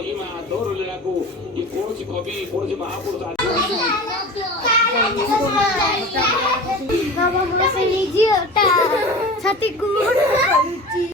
महिमा दोहोऱ्याएको यी कोरची कवि कोरची महापुरुष बाबा मसे लीजिएटा छाती कुड़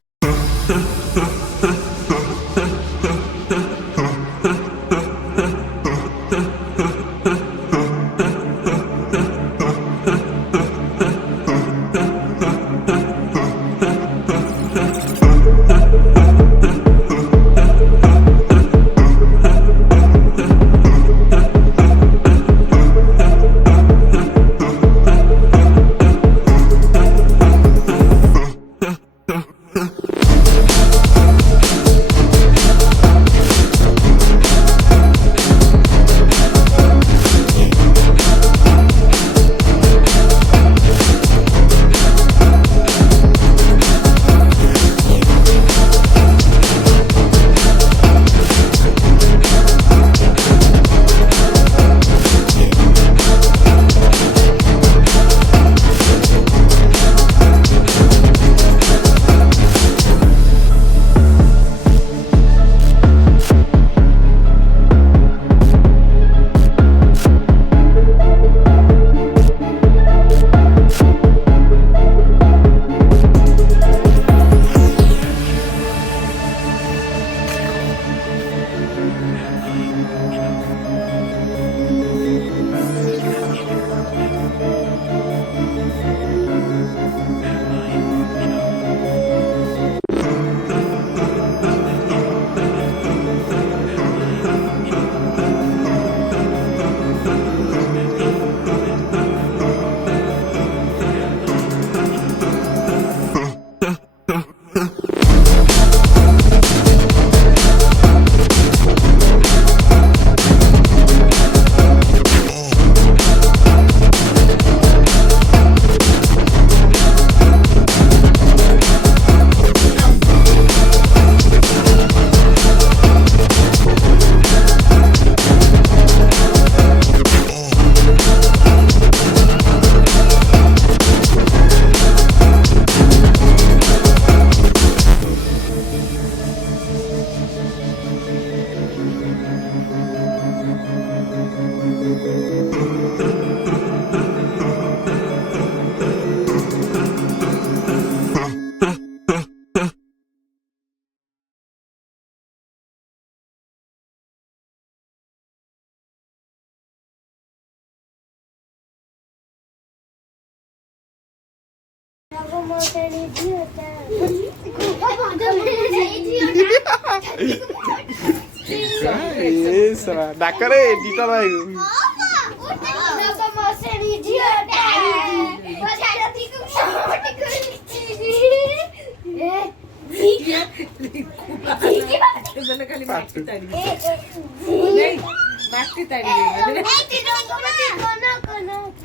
डाकरे डिटर आयो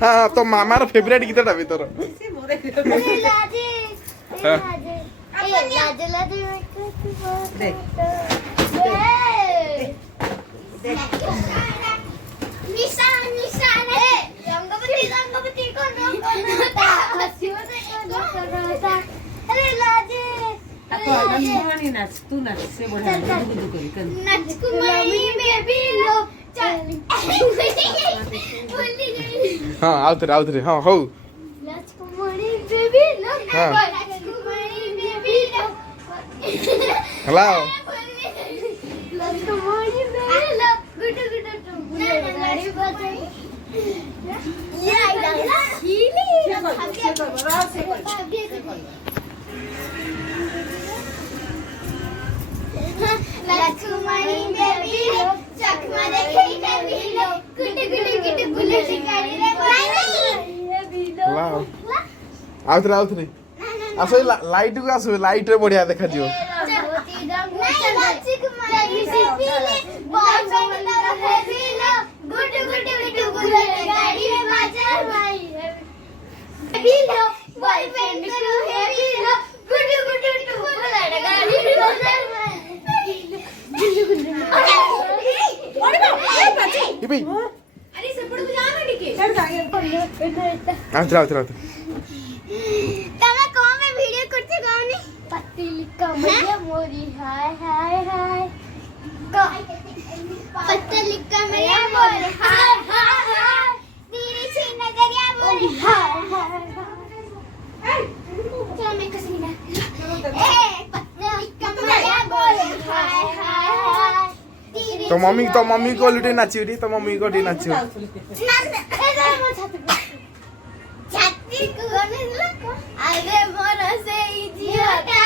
हाँ तो मामार फेवरेट गीतटा भी तोर हाँ आओ थे हाँ हो हेलो आओ थे आस लाइट को आस लाइट रे बढ़िया देखा दियो पत्ती लिखा मोरी हाय हाय हाय तो मम्मी को लुटे नाचियो रे तो मम्मी को डी नाचियो छाती को अरे मोर से इजियोटा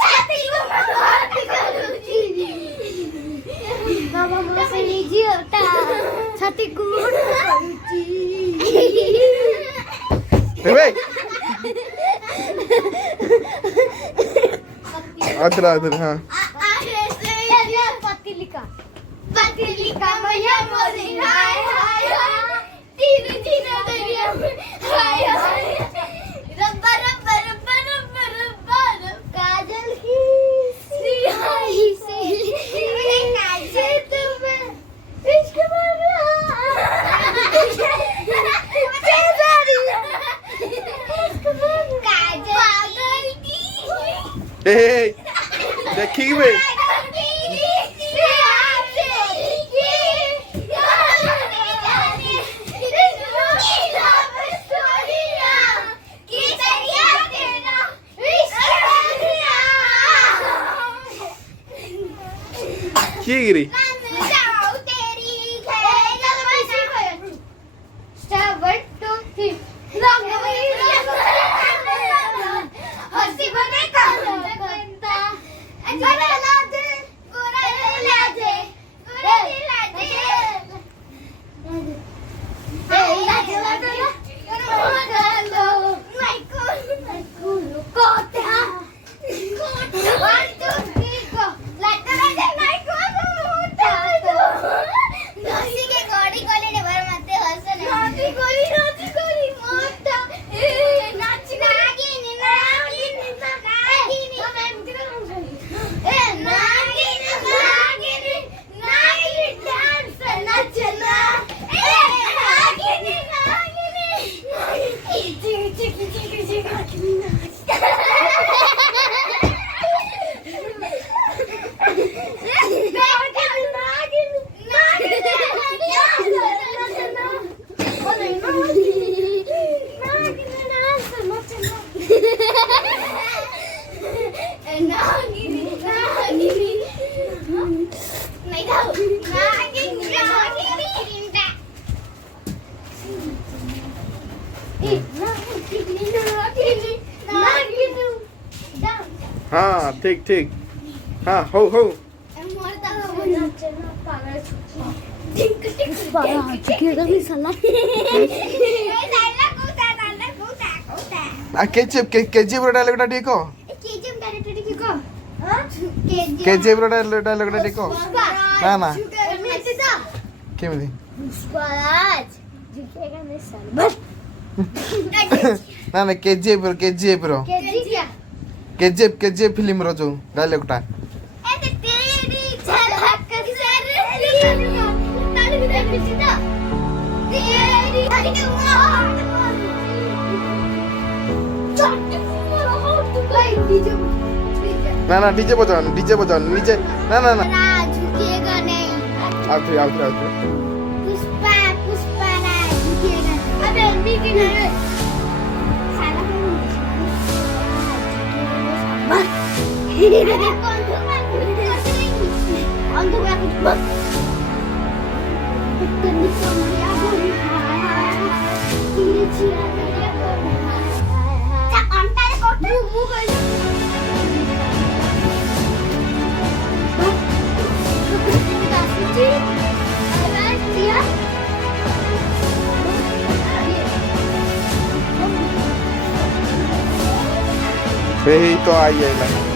छाती को बात करूची बाबा मोर से इजियोटा छाती को करूची ए भाई अदर हां पतिलिका मैया मोरी हाय हाय हाय तीन दिन दरिया में हाय हाय रब्बा रब्बा रब्बा रब्बा रब्बा काजल की सियाही से काजल तुम्हें इश्क भरा काजल की ए देखी बे की गिरी हाँ ठीक ठीक हाँ हो केजीएफ रो डायलॉग टा को केजीएफ रो डायलॉग टा को ना ना केमिति ना ना केजीएफ रो केजीएफ फिल्म रो जो डायलॉग टा ना ना डीजे बजाओ नीचे ना ना ना झुकेगा नहीं आउट पुष्पा ना झुकेगा अबे नीचे नहीं साला Hey, तो आई है ना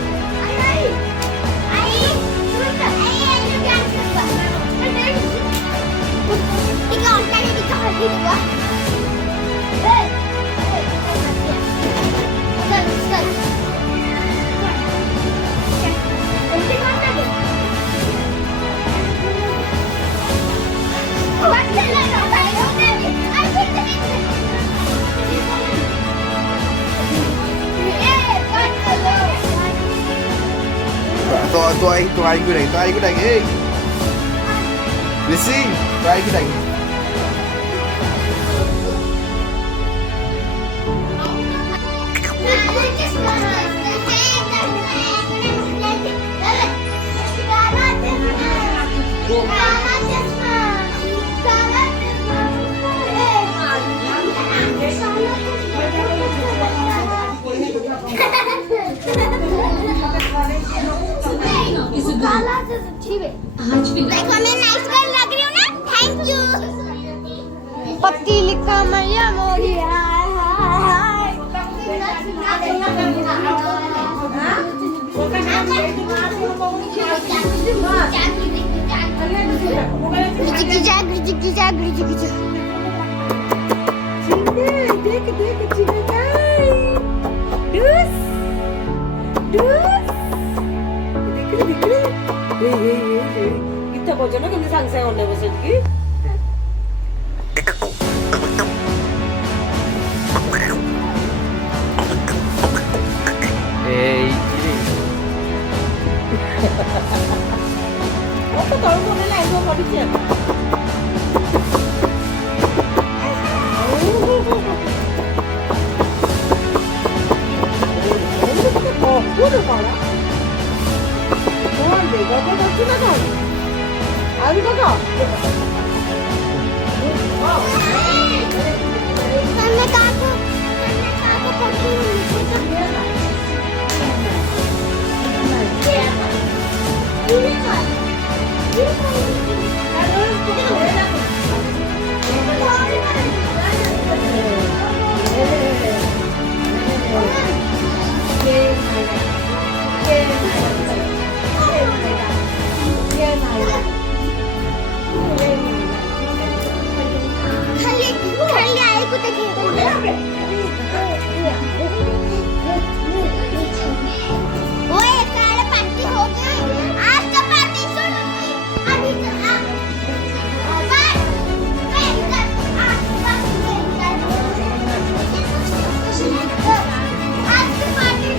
तो आई गुड आई ऋषि तो आई गुड आई साला से छीबे आज भी देखो मैं नाइस गर्ल लग रही हूं ना थैंक यू पत्ती लिखा मैया मोरी kita bojone kendi sangsang onne bose ki Apa tahu kau ni lain kau di sini? Oh, udah kau. Oh, deh, kau dah cina kau. Ada kau? Karena kaku pergi. खाली आए को देखिए ओए काले party हो गई आज का पार्टी सुनूंगी अभी तो आज की पार्टी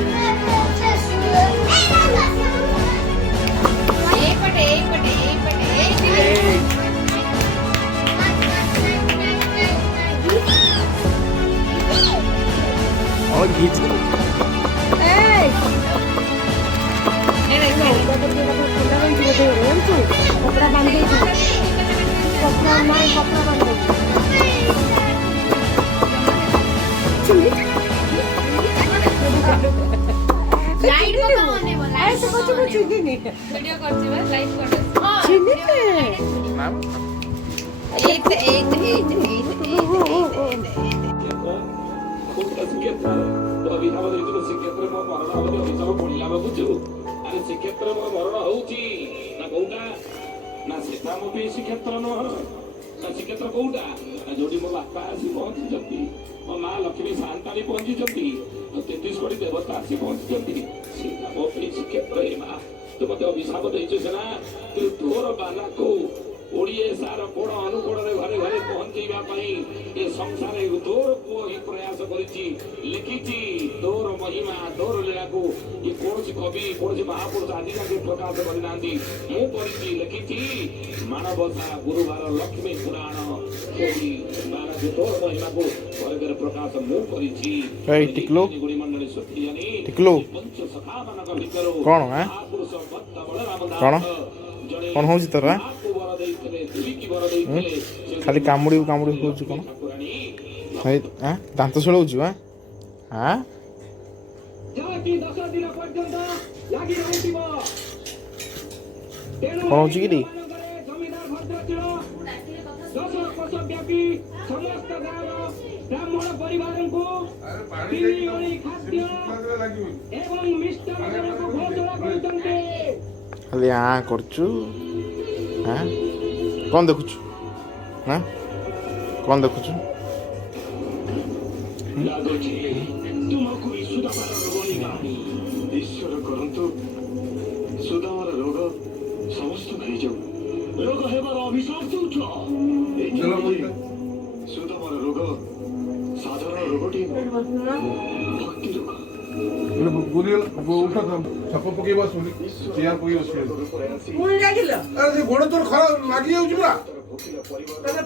और घीच कपड़ा बांध दे कपड़ा नहीं कपड़ा बांध दे लाइट पकाउने बोला ऐसे कुछ नहीं वीडियो गर्छु बस लाइट गर्छु चिन्ने श्रीक्षेत्र तो अभिशाप ଦେଇଥିଲୁ ଶ୍ରୀକ୍ଷେତ୍ରରେ ମୋ ମରଣ ହବ ଅଭିଶାପ ପଡ଼ିଲା ଭାବୁଛୁ ଆରେ ଶ୍ରୀକ୍ଷେତ୍ରରେ ମୋ ମରଣ ହଉଛି ନା କୋଉଟା ନା ସେଟା ମୋ ପାଇଁ ଶ୍ରୀକ୍ଷେତ୍ର ନୁହଁ ନା ଶ୍ରୀକ୍ଷେତ୍ର କୋଉଟା ନା ଯୋଉଠି ମୋ ବାପା ଆସି ପହଞ୍ଚିଛନ୍ତି ମୋ ମା ଲକ୍ଷ୍ମୀ ସାନ୍ତାଣୀ ପହଞ୍ଚିଛନ୍ତି ଆଉ 33 କୋଟି ଦେବତା ଆସି ପହଞ୍ଚିଛନ୍ତି ସେଟା ମୋ ପାଇଁ ଶ୍ରୀକ୍ଷେତ୍ର ଏ ମା ତୁ ମୋତେ ଅଭିଶାପ ଦେଇଛୁ ସିନା ତୁ ତୋର ବାନାକୁ ଓଡ଼ିଶାର କୋଣ ଅନୁକୋଣରେ ଘରେ ଘରେ ପହଞ୍ଚେଇବା ପାଇଁ ଏ ସଂସାରରେ ତୋର ପୁଅ ହିଁ ପ୍ରୟାସ କରିଛି ଲେଖିଛି ତୋର ମହିମା ତୋର ଲୀଳାକୁ ଏ କୌଣସି କବି କୌଣସି ମହାପୁରୁଷ ଆଜି ଯାକେ ପ୍ରକାଶ କରିନାହାନ୍ତି ମୁଁ କରିଛି ଲେଖିଛି ମାଣବସା ଗୁରୁବାର ଲକ୍ଷ୍ମୀ ପୁରାଣ ତୋର ମହିମାକୁ ଘରେ ଘରେ ପ୍ରକାଶ ମୁଁ କରିଛି ଗୁଣିମଣ୍ଡଳୀ ସୃଷ୍ଟି ଜାଣି ପଞ୍ଚ ସଖାମାନଙ୍କ ଭିତରୁ ମହାପୁରୁଷ ଭକ୍ତ ବଳରାମ ଦାସ कौन हो तोरा खाली कामुड़ी कामुड़ी हो कौन दांत छुड़ा हाँ कौन हो कि ब्राह्मण परिवार को खाली हाँ करचु हाँ कौन देखुचु हाँ कौन देखुचु तुमको सुदामार रोग ईश्वर करंतु सुदामार रोग समस्त भई जाऊ रोग हेबार अभिशाप देउछ सुदामार रोग साधारण रोगटी भक्ति रोग उठा छप पकई बस चेयर पकई बस पुणी लागिल अरे गोड़ तोर खरा लागि जाउछ पुरा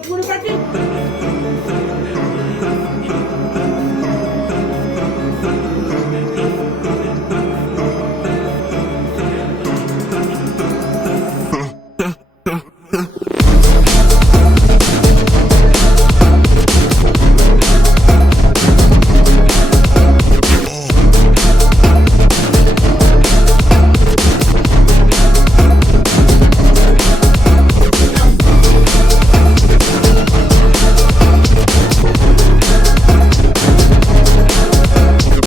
पुणी पाटी